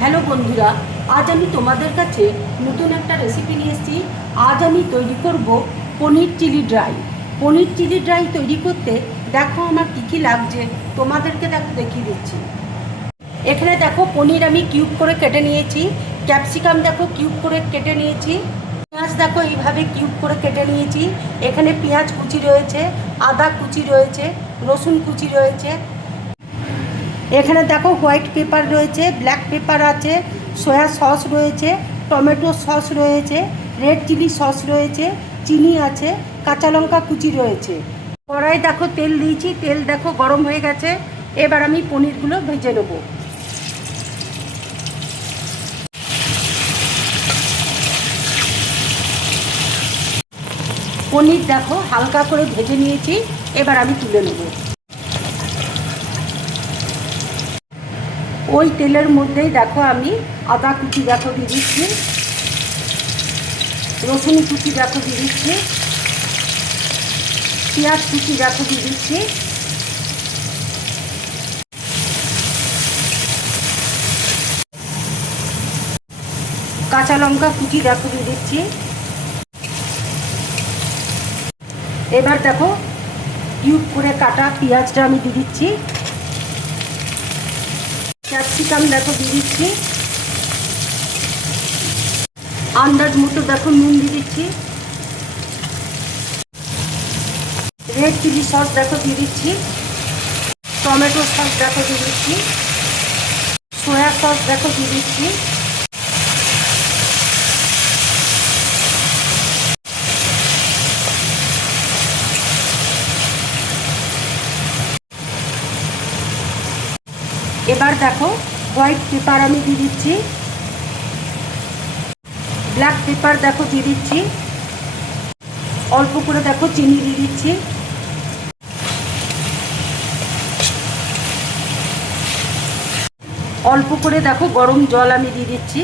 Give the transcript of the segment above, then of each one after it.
Hello বন্ধুরা, আজ আমি তোমাদের কাছে নতুন একটা রেসিপি নিয়ে এসেছি। আজ আমি তৈরি করব পনির চিলি ড্রাই। পনির চিলি ড্রাই তৈরি করতে দেখো আমার কী কী লাগছে, তোমাদেরকে দেখিয়ে দিচ্ছি। এখানে দেখো পনির আমি কিউব করে কেটে নিয়েছি, ক্যাপসিকাম দেখো কিউব করে কেটে নিয়েছি, পেঁয়াজ দেখো এইভাবে কিউব করে কেটে নিয়েছি। এখানে পেঁয়াজ কুচি রয়েছে, আদা কুচি রয়েছে, রসুন কুচি রয়েছে। এখানে দেখো হোয়াইট পেপার রয়েছে, ব্ল্যাক পেপার আছে, সয়া সস রয়েছে, টমেটো সস রয়েছে, রেড চিলি সস রয়েছে, চিনি আছে, কাঁচা লঙ্কা কুচি রয়েছে। কড়াই দেখো তেল দিয়েছি, তেল দেখো গরম হয়ে গেছে। এবার আমি পনিরগুলো ভেজে নেব। পনির দেখো হালকা করে ভেজে নিয়েছি, এবার আমি তুলে নেব। ওই তেলের মধ্যেই দেখো আমি আদা কুচি দেখো দিয়ে দিচ্ছি, রসুন কুচি দেখো দিয়ে দিচ্ছি, পেঁয়াজ কুচি দেখো দিয়ে দিচ্ছি, কাঁচা লঙ্কা কুচি দেখো দিয়ে দিচ্ছি। এবার দেখো কিউব করে কাটা পেঁয়াজটা আমি দিয়ে দিচ্ছি, ক্যাপসিকাম দেখো দিয়ে দিচ্ছি, আন্দাজ মতো দেখো নুন দিয়ে দিচ্ছি, রেড চিলি সস দেখো দিয়ে দিচ্ছি, টমেটো সস দেখো দিয়ে দিচ্ছি, সয়া সস দেখো দিয়ে দিচ্ছি। এবার দেখো হোয়াইট পেপার আমি দিয়ে দিচ্ছি, ব্ল্যাক পেপার দেখো দিয়ে দিচ্ছি, অল্প করে দেখো চিনি দিয়ে দিচ্ছি, অল্প করে দেখো গরম জল আমি দিয়ে দিচ্ছি,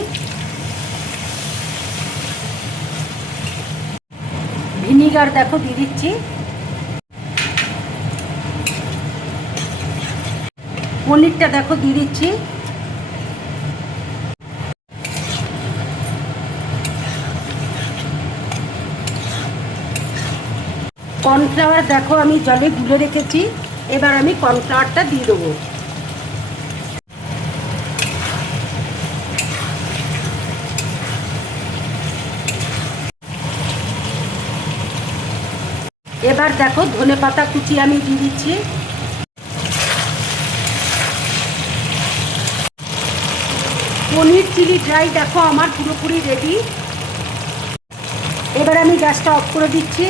ভিনিগার দেখো দিয়ে দিচ্ছি, পনিরটা দেখো দিয়ে দিচ্ছি, কর্নফ্লাওয়ার দেখো আমি জলে গুলে রেখেছি, এবার আমি কর্নফ্লাওয়ারটা দিয়ে দেবো। এবার দেখো ধনেপাতা কুচি আমি দিয়ে দিচ্ছি, পনির চিলি ড্রাই দেখো আমার পুরোপুরি রেডি। এবার আমি গ্যাসটা অফ করে দিচ্ছি।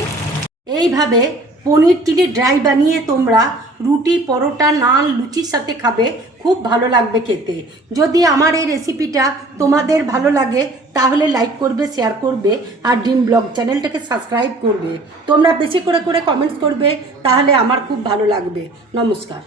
এইভাবে পনির চিলি ড্রাই বানিয়ে তোমরা রুটি, পরোটা, নান, লুচির সাথে খাবে, খুব ভালো লাগবে খেতে। যদি আমার এই রেসিপিটা তোমাদের ভালো লাগে তাহলে লাইক করবে, শেয়ার করবে, আর ড্রিম ব্লগ চ্যানেলটাকে সাবস্ক্রাইব করবে। তোমরা বেশি করে কমেন্টস করবে, তাহলে আমার খুব ভালো লাগবে। নমস্কার।